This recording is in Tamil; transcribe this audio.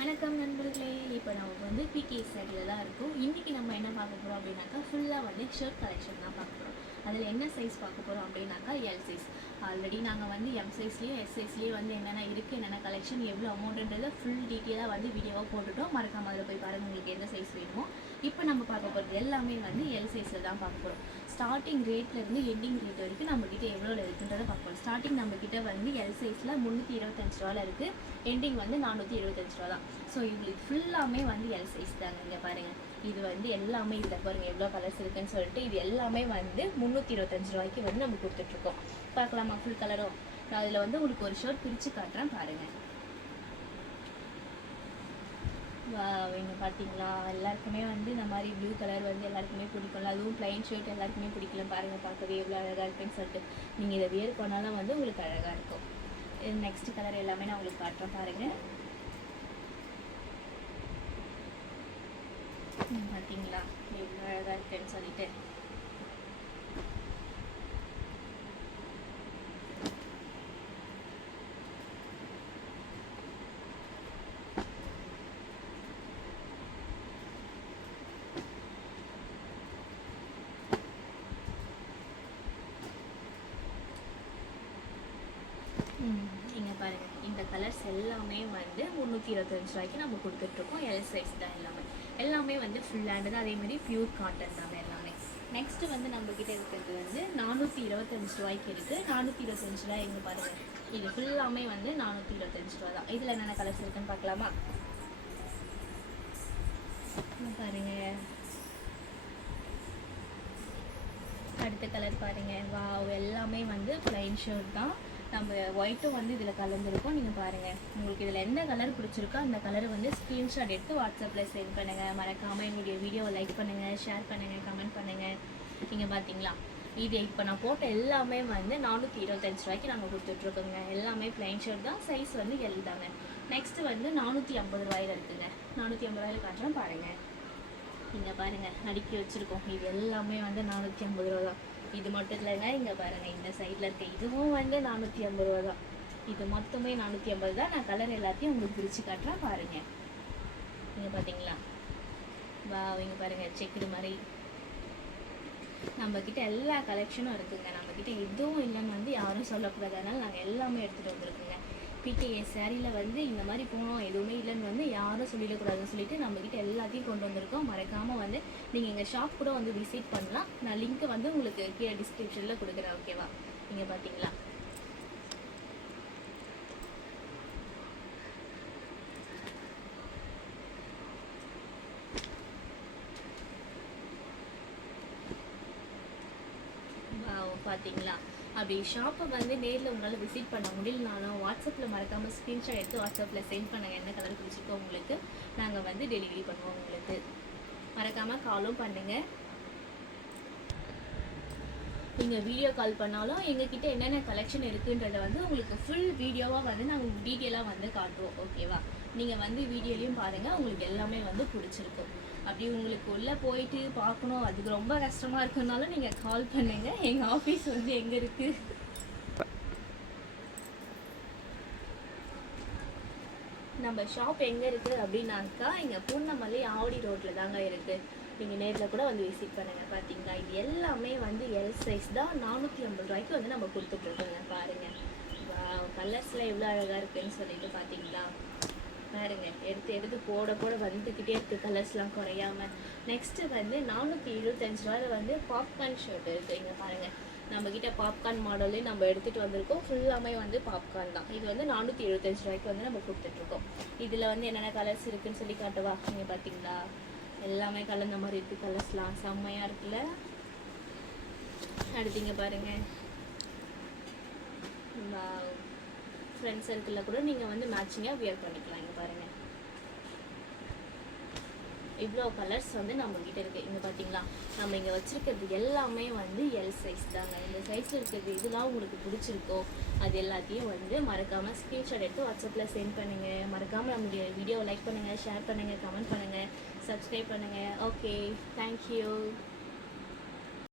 வணக்கம் நண்பர்களே. இப்போ நம்ம வந்து பிகே சைடில் தான் இருக்கும். இன்றைக்கி நம்ம என்ன பார்க்க போகிறோம் அப்படின்னாக்கா ஃபுல்லாக வந்து ஷர்ட் கலெக்ஷன் தான் பார்க்க போகிறோம். அதில் என்ன சைஸ் பார்க்க போகிறோம் அப்படின்னாக்கா எல் சைஸ். ஆல்ரெடி நாங்கள் வந்து எம் சைஸ்லேயே எஸ் சைஸ்லேயே வந்து என்னென்ன இருக்குது, என்னென்ன கலெக்ஷன், எவ்வளோ அமௌண்ட்டுன்றதை ஃபுல் டீட்டெயிலாக வந்து வீடியோவாக போட்டுட்டோம். மறக்காம அதில் போய் பாருங்கள் உங்களுக்கு எந்த சைஸ் வேணுமோ. இப்போ நம்ம பார்க்க போகிறது எல்லாமே வந்து எல் சைஸில் தான் பார்க்க போகிறோம். ஸ்டார்டிங் ரேட்லேருந்து எண்டிங் ரேட் வரைக்கும் நம்மக்கிட்ட எவ்வளோ இருக்குன்றதை பார்ப்போம். ஸ்டார்டிங் நம்மக்கிட்ட வந்து எல் சைஸில் 325 ரூபாவில் இருக்குது. எண்டிங் வந்து 475 ரூபா தான். ஸோ இது ஃபுல்லாமே வந்து எல் சைஸ் தாங்க. இங்கே பாருங்கள், இது வந்து எல்லாமே இதில் பாருங்கள் எவ்வளோ கலர்ஸ் இருக்குதுன்னு சொல்லிட்டு இது எல்லாமே வந்து 325 ரூபாய்க்கு வந்து நம்ம கொடுத்துட்ருக்கோம். பார்க்கலாமா ஃபுல் கலரும்? நான் அதில் வந்து உங்களுக்கு ஒரு ஷர்ட் பிரித்து காட்டுறேன் பாருங்கள். இங்கே பார்த்தீங்களா, எல்லாருக்குமே வந்து இந்த மாதிரி ப்ளூ கலர் வந்து எல்லாருக்குமே பிடிக்கும்ல. அதுவும் ப்ளைன் ஷர்ட் எல்லாருக்குமே பிடிக்கல. பாருங்கள், பார்க்கவே எவ்வளோ அழகாக இருக்குன்னு சொல்லிட்டு நீங்கள் இதை வியர் பண்ணாலும் வந்து உங்களுக்கு அழகாக இருக்கும். நெக்ஸ்ட் கலர் எல்லாமே நான் உங்களுக்கு காட்டுறேன் பாருங்கள். பார்த்தீங்களா எவ்வளோ அழகாக இருக்குன்னு சொல்லிட்டு. இங்கே பாருங்கள், இந்த கலர்ஸ் எல்லாமே வந்து 325 ரூபாய்க்கு நம்ம கொடுத்துட்ருக்கோம். எல் சைஸ் தான் எல்லாமே வந்து ஃபுல் ஹேண்டு தான். அதேமாதிரி பியூர் காட்டன் தான் எல்லாமே. நெக்ஸ்ட்டு வந்து நம்மக்கிட்ட இருக்கிறது வந்து 425 ரூபாய்க்கு இருக்குது. 425 ரூபாய் எங்கே பாருங்கள், இது ஃபுல்லாமே வந்து 425 ரூபா தான். இதில் என்னென்ன கலர்ஸ் இருக்குன்னு பார்க்கலாமா? பாருங்கள், அடுத்த கலர் பாருங்கள். எல்லாமே வந்து ப்ளைன் ஷர்ட் தான். நம்ம ஒயிட்டும் வந்து இதில் கலந்துருக்கோம். நீங்கள் பாருங்கள், உங்களுக்கு இதில் எந்த கலர் பிடிச்சிருக்கோ அந்த கலரை வந்து ஸ்க்ரீன்ஷாட் எடுத்து வாட்ஸ்அப்பில் சென்ட் பண்ணுங்கள். மறக்காமல் என்னுடைய வீடியோவை லைக் பண்ணுங்கள், ஷேர் பண்ணுங்கள், கமெண்ட் பண்ணுங்கள். நீங்கள் பார்த்தீங்களா, இது இப்போ நான் போட்ட எல்லாமே வந்து 425 ரூபாய்க்கு நாங்கள் கொடுத்துட்ருக்கோங்க. எல்லாமே ப்ளைன் ஷர்ட் தான். சைஸ் வந்து எல் தாங்க. நெக்ஸ்ட்டு வந்து 450 ரூபாயில் இருக்குதுங்க. 450 ரூபாயில் காட்டுறோம் பாருங்கள். இங்கே பாருங்கள், அடுக்கி வச்சுருக்கோம். இது எல்லாமே வந்து 450 ரூபா தான். இது மட்டும் இல்லைங்க, இங்கே பாருங்கள், இந்த சைடில் இருக்க இதுவும் வந்து 450 ரூபா தான். இது மொத்தமே 450 தான். நான் கலர் எல்லாத்தையும் உங்களுக்கு பிரித்து காட்டுறேன் பாருங்கள். நீங்கள் பார்த்தீங்களா, இங்கே பாருங்கள், செக்குடு மாதிரி நம்மக்கிட்ட எல்லா கலெக்ஷனும் இருக்குதுங்க. நம்மக்கிட்ட எதுவும் இல்லைன்னு வந்து யாரும் சொல்லக்கூடாது. அதனால் நாங்கள் எல்லாமே எடுத்துகிட்டு வந்துருக்குங்க. பிகே சாரியில் வந்து இந்த மாதிரி போனோம் எதுவுமே இல்லைன்னு வந்து யாரும் சொல்லிடக்கூடாதுன்னு சொல்லிட்டு நம்மக்கிட்ட எல்லாத்தையும் கொண்டு வந்திருக்கோம். மறக்காமல் வந்து நீங்கள் எங்கள் ஷாப் கூட வந்து விசிட் பண்ணலாம். நான் லிங்க் வந்து உங்களுக்கு கீழே டிஸ்கிரிப்ஷனில் கொடுக்குறேன். ஓகேவா? நீங்கள் பார்த்தீங்களா, பார்த்தீங்களா? அப்படி ஷாப்பை வந்து நேரில் உங்களால் விசிட் பண்ண முடியலனாலும் வாட்ஸ்அப்பில் மறக்காமல் ஸ்க்ரீன்ஷாட் எடுத்து வாட்ஸ்அப்பில் சென்ட் பண்ணுங்கள். என்ன கலர் பிடிச்சிருக்கோ உங்களுக்கு நாங்கள் வந்து டெலிவரி பண்ணுவோம். உங்களுக்கு மறக்காமல் காலும் பண்ணுங்கள். நீங்கள் வீடியோ கால் பண்ணாலும் எங்ககிட்ட என்னென்ன கலெக்ஷன் இருக்குன்றதை வந்து உங்களுக்கு ஃபுல் வீடியோவாக வந்து நாங்கள் டீட்டெயிலாக வந்து காட்டுவோம். ஓகேவா? நீங்கள் வந்து வீடியோலையும் பாருங்கள், உங்களுக்கு எல்லாமே வந்து பிடிச்சிருக்கும். அப்படி உங்களுக்கு உள்ளே போயிட்டு பார்க்கணும், அதுக்கு ரொம்ப கஷ்டமாக இருக்குனாலும் நீங்கள் கால் பண்ணுங்கள். எங்கள் ஆஃபீஸ் வந்து எங்கே இருக்குது, நம்ம ஷாப் எங்கே இருக்குது அப்படின்னாக்கா இங்கே பூர்ணமல்லி ஆவடி ரோட்டில் தாங்க இருக்குது. நீங்கள் நேரில் கூட வந்து விசிட் பண்ணுங்கள். பார்த்தீங்களா, இது எல்லாமே வந்து எல் சைஸ் தான். 450 ரூபாய்க்கு வந்து நம்ம கொடுத்துட்ருக்கோங்க. பாருங்கள், கலர்ஸில் எவ்வளோ அழகாக இருக்குதுன்னு சொல்லிட்டு பார்த்தீங்களா. பாருங்க, எடுத்து எடுத்து போட போட வந்துக்கிட்டே இருக்குது கலர்ஸ்லாம் குறையாமல். நெக்ஸ்ட்டு வந்து 475 ரூபாயில் வந்து பாப்கார்ன் ஷர்ட் இருக்குது. இங்கே பாருங்கள், நம்மக்கிட்ட பாப்கார்ன் மாடலே நம்ம எடுத்துகிட்டு வந்திருக்கோம். ஃபுல்லாமே வந்து பாப்கார்ன் தான். இது வந்து 475 ரூபாய்க்கு வந்து நம்ம கொடுத்துட்ருக்கோம். இதில் வந்து என்னென்ன கலர்ஸ் இருக்குதுன்னு சொல்லி காட்டுவா. நீங்கள் பார்த்தீங்களா, எல்லாமே கலந்த மாதிரி இருக்குது. கலர்ஸ்லாம் செம்மையாக இருக்குல்ல. அடுத்தீங்க பாருங்கள், ஃப்ரெண்ட்ஸ் சர்க்கிளில் கூட நீங்கள் வந்து மேட்சிங்காக வியர் பண்ணிக்கலாம். இங்கே பாருங்கள், இவ்வளோ கலர்ஸ் வந்து நம்மக்கிட்ட இருக்குது. இங்கே பார்த்தீங்களா, நம்ம இங்கே வச்சுருக்கிறது எல்லாமே வந்து எல் சைஸ் தாங்க. இந்த சைஸில் இருக்கிறது இதெல்லாம் உங்களுக்கு பிடிச்சிருக்கோ அது எல்லாத்தையும் வந்து மறக்காமல் ஸ்க்ரீன்ஷாட் எடுத்து வாட்ஸ்அப்பில் சென்ட் பண்ணுங்கள். மறக்காமல் நம்மளுடைய வீடியோவை லைக் பண்ணுங்கள், ஷேர் பண்ணுங்கள், கமெண்ட் பண்ணுங்கள், சப்ஸ்கிரைப் பண்ணுங்கள். Okay, thank you.